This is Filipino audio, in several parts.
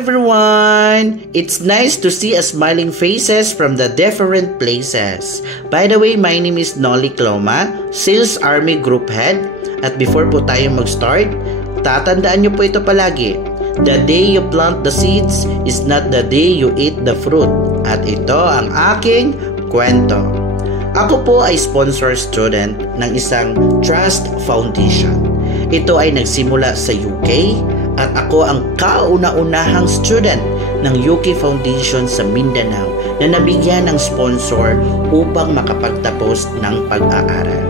everyone! It's nice to see a smiling faces from the different places. By the way, my name is Nolly Cloma, Sales Army Group Head. At before po tayo mag-start, tatandaan nyo po ito palagi. The day you plant the seeds is not the day you eat the fruit. At ito ang aking kwento. Ako po ay sponsor student ng isang Trust Foundation. Ito ay nagsimula sa UK at ako ang kauna-unahang student ng UK Foundation sa Mindanao na nabigyan ng sponsor upang makapagtapos ng pag-aaral.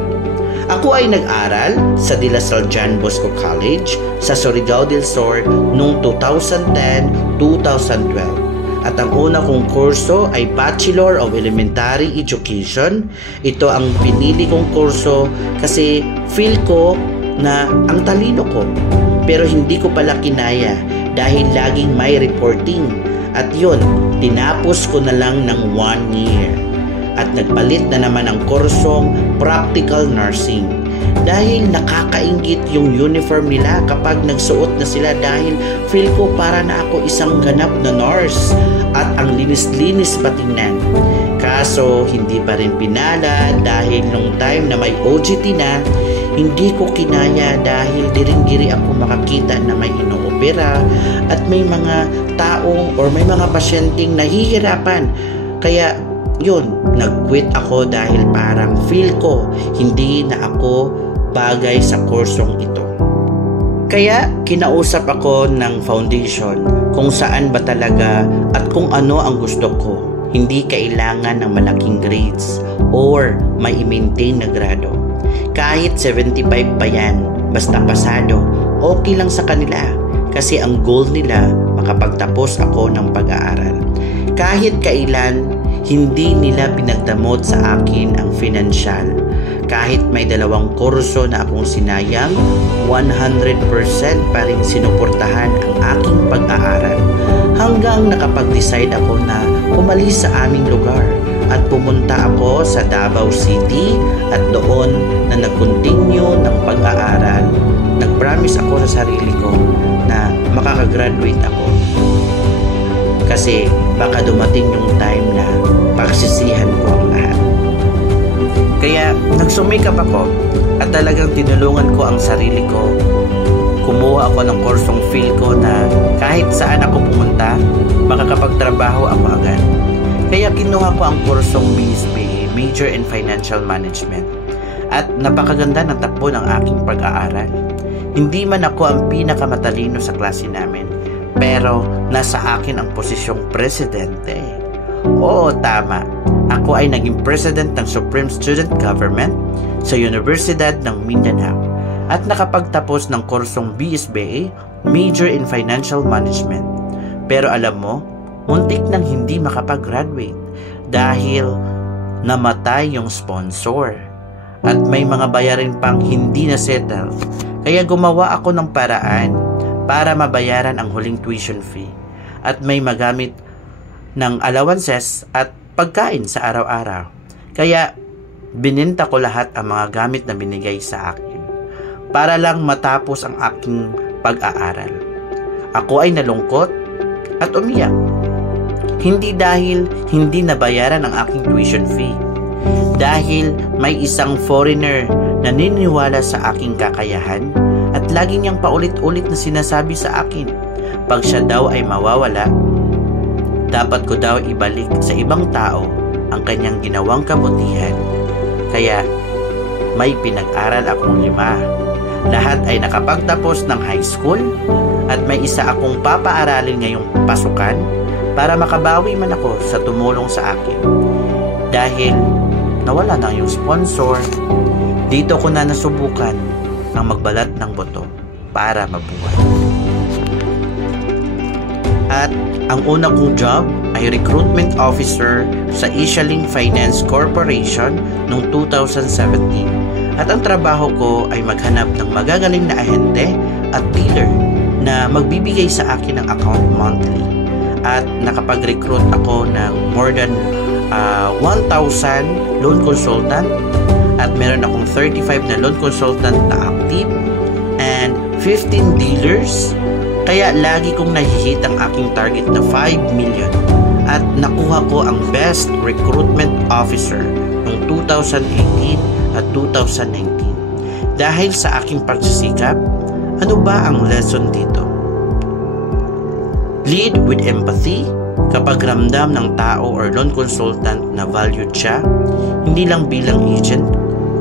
Ako ay nag-aral sa De La Salle John Bosco College sa Surigao del Sur noong 2010-2012. At ang una kong kurso ay Bachelor of Elementary Education. Ito ang pinili kong kurso kasi feel ko na ang talino ko. Pero hindi ko pala kinaya dahil laging may reporting. At yun, tinapos ko na lang ng 1 year. At nagpalit na naman ang kursong Practical Nursing. Dahil nakakainggit yung uniform nila kapag nagsuot na sila dahil feel ko para na ako isang ganap na nurse at ang linis-linis patingnan. Kaso hindi pa rin pinala dahil nung time na may OJT na, hindi ko kinaya dahil diring-diri ako makakita na may inoopera at may mga taong or may mga pasyenteng nahihirapan. Kaya yun, nag-quit ako dahil parang feel ko hindi na ako bagay sa kursong ito. Kaya kinausap ako ng foundation kung saan ba talaga at kung ano ang gusto ko. Hindi kailangan ng malaking grades or may i-maintain na grado. Kahit 75 pa yan, basta pasado, okay lang sa kanila kasi ang goal nila makapagtapos ako ng pag-aaral. Kahit kailan, hindi nila pinagdamot sa akin ang financial. Kahit may 2 kurso na akong sinayang, 100% pa rin sinuportahan ang aking pag-aaral. Hanggang nakapag-decide ako na umalis sa aming lugar at pumunta ako sa Davao City at doon na nag-continue ng pag-aaral. Nag-promise ako sa sarili ko na makakagraduate ako. Kasi baka dumating yung time na pagsisihan ko ang lahat. Kaya nagsumikap ako at talagang tinulungan ko ang sarili ko. Kumuha ako ng kursong feel ko na kahit saan ako pumunta, makakapagtrabaho ako agad. Kaya kinuha ko ang kursong BSBA, Major in Financial Management. At napakaganda ng takbo ng aking pag-aaral. Hindi man ako ang pinakamatalino sa klase namin, pero nasa akin ang posisyong presidente. Oo, tama. Ako ay naging president ng Supreme Student Government sa Universidad ng Mindanao at nakapagtapos ng kursong BSBA, Major in Financial Management. Pero alam mo, muntik nang hindi makapag-graduate dahil namatay yung sponsor at may mga bayarin pang hindi na settle. Kaya gumawa ako ng paraan para mabayaran ang huling tuition fee at may magamit ng allowances at pagkain sa araw-araw. Kaya bininta ko lahat ang mga gamit na binigay sa akin para lang matapos ang aking pag-aaral. Ako ay nalungkot at umiyak. Hindi dahil hindi nabayaran ang aking tuition fee, dahil may isang foreigner na naniniwala sa aking kakayahan at lagi niyang paulit-ulit na sinasabi sa akin, pag siya daw ay mawawala, dapat ko daw ibalik sa ibang tao ang kanyang ginawang kabutihan. Kaya may pinag-aral akong 5. Lahat ay nakapagtapos ng high school at may isa akong papaaralin ngayong pasukan para makabawi man ako sa tumulong sa akin. Dahil nawala na yung sponsor, dito ko na nasubukan ang magbalat ng buto para mabuhay. At ang una kong job ay recruitment officer sa Asialink Finance Corporation noong 2017. At ang trabaho ko ay maghanap ng magagaling na ahente at dealer na magbibigay sa akin ng account monthly. At nakapag-recruit ako ng more than 1,000 loan consultant at meron akong 35 na loan consultant na active and 15 dealers. Kaya lagi kong nahihit ang aking target na 5 million at nakuha ko ang Best Recruitment Officer noong 2018 at 2019. Dahil sa aking pagsisikap, ano ba ang lesson dito? Lead with empathy. Kapag ramdam ng tao or loan consultant na valued siya, hindi lang bilang agent,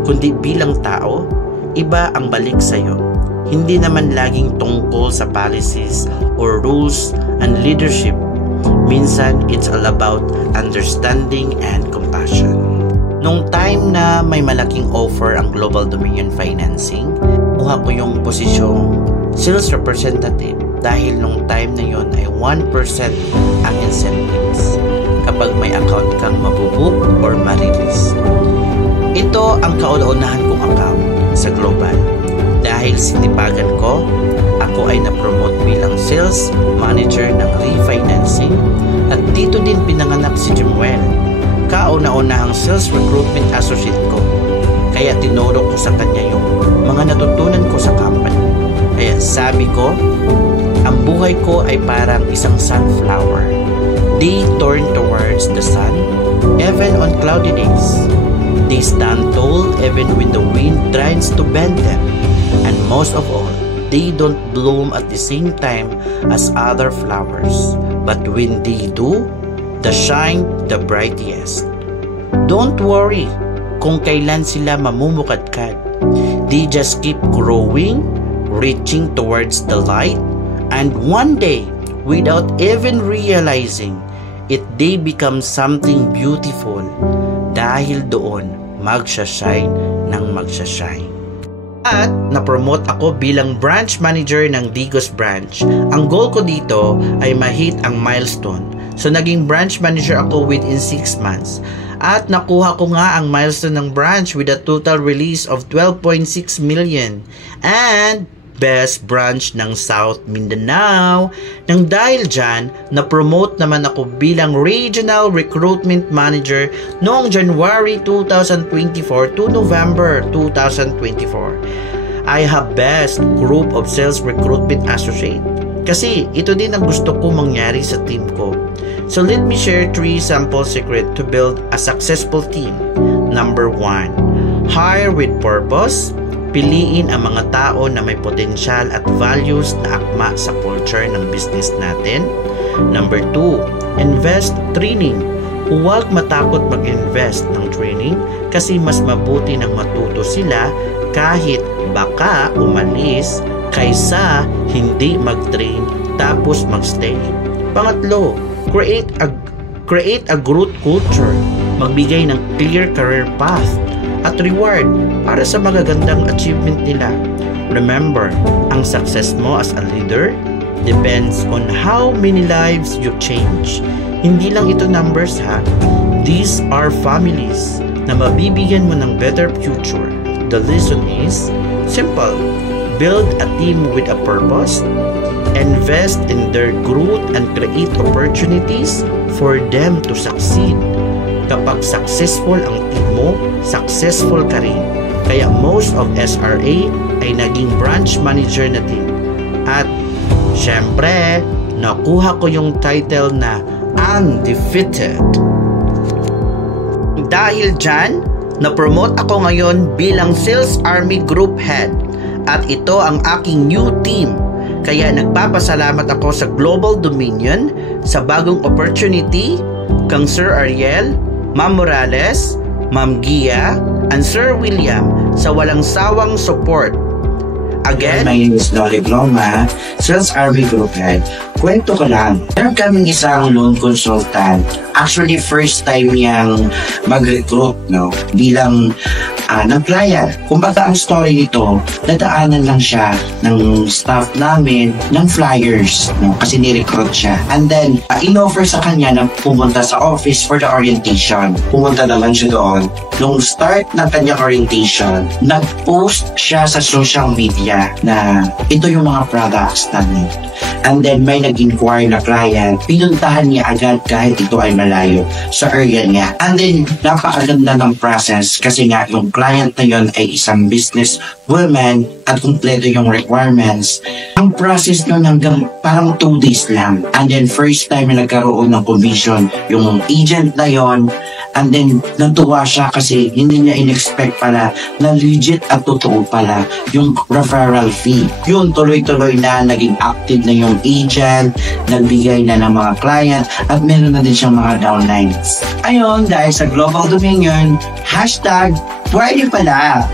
kundi bilang tao, iba ang balik sa'yo. Hindi naman laging tungkol sa policies or rules and leadership. Minsan, it's all about understanding and compassion. Nung time na may malaking offer ang Global Dominion Financing, kuha ko yung posisyong sales representative dahil nung time na yon ay 1% ang incentives kapag may account kang mabubook or marilis. Ito ang kauna-unahan kong account sa Global. Dahil sinipagan ko, ako ay na-promote bilang sales manager ng refinancing at dito din pinanganak si Jimuel, kauna-unahang sales recruitment associate ko. Kaya tinuro ko sa kanya yung mga natutunan ko sa company. Kaya sabi ko, ang buhay ko ay parang isang sunflower. They turn towards the sun even on cloudy days. They stand tall even when the wind tries to bend them. And most of all, they don't bloom at the same time as other flowers. But when they do, they shine the brightest. Don't worry kung kailan sila mamumukadkad. They just keep growing, reaching towards the light, and one day, without even realizing it, they become something beautiful. Dahil doon, magsashine ng magsashine. At na-promote ako bilang branch manager ng Digos branch. Ang goal ko dito ay ma-hit ang milestone. So naging branch manager ako within 6 months. At nakuha ko nga ang milestone ng branch with a total release of 12.6 million. And best branch ng South Mindanao. Nang dahil dyan, na-promote naman ako bilang Regional Recruitment Manager noong January 2024 to November 2024. I have Best Group of Sales Recruitment Associate. Kasi ito din ang gusto ko mangyari sa team ko. So let me share 3 sample secrets to build a successful team. Number 1, hire with purpose. Piliin ang mga tao na may potensyal at values na akma sa culture ng business natin. Number 2, invest training. Huwag matakot mag-invest ng training kasi mas mabuti nang matuto sila kahit baka umalis kaysa hindi mag-train tapos mag-stay. Pangatlo, create a growth culture. Magbigay ng clear career path at reward para sa magagandang achievement nila. Remember, ang success mo as a leader depends on how many lives you change. Hindi lang ito numbers ha. These are families na mabibigyan mo ng better future. The lesson is simple. Build a team with a purpose. Invest in their growth and create opportunities for them to succeed. Kapag successful ang team mo, successful ka rin. Kaya most of SRA ay naging branch manager na din. At syempre, nakuha ko yung title na undefeated. Dahil dyan, na-promote ako ngayon bilang Sales Army Group Head. At ito ang aking new team. Kaya nagpapasalamat ako sa Global Dominion sa bagong opportunity kang Sir Ariel, Ma'am Morales, Ma'am Gia, and Sir William sa walang sawang support. Again, my name is Dolly Bloma, Sales Army Group Head. Kwento ko lang, meron kaming isang loan consultant. Actually, first time niyang mag-recruit, no? Bilang ng client. Kumbaga ang story nito, nadaanan lang siya ng staff namin ng flyers, no? Kasi ni-recruit siya. And then, in-offer sa kanya na pumunta sa office for the orientation. Pumunta naman siya doon. Nung start ng kanyang orientation, nag-post siya sa social media na ito yung mga products namin. And then may nag-inquire na client, pinuntahan niya agad kahit ito ay malayo sa area niya. And then napakaganda ng process kasi nga yung client na yon ay isang business woman at kumpleto yung requirements. Ang process nun hanggang parang 2 days lang. And then first time na nagkaroon ng commission yung agent na yon. And then natuwa siya kasi hindi niya in-expect pala na legit at totoo pala yung referral fee. Yun, tuloy-tuloy na, naging active na yung agent, nagbigay na ng mga client, at meron na din siyang mga downlines. Ayun, dahil sa Global Dominion, #pwede pala.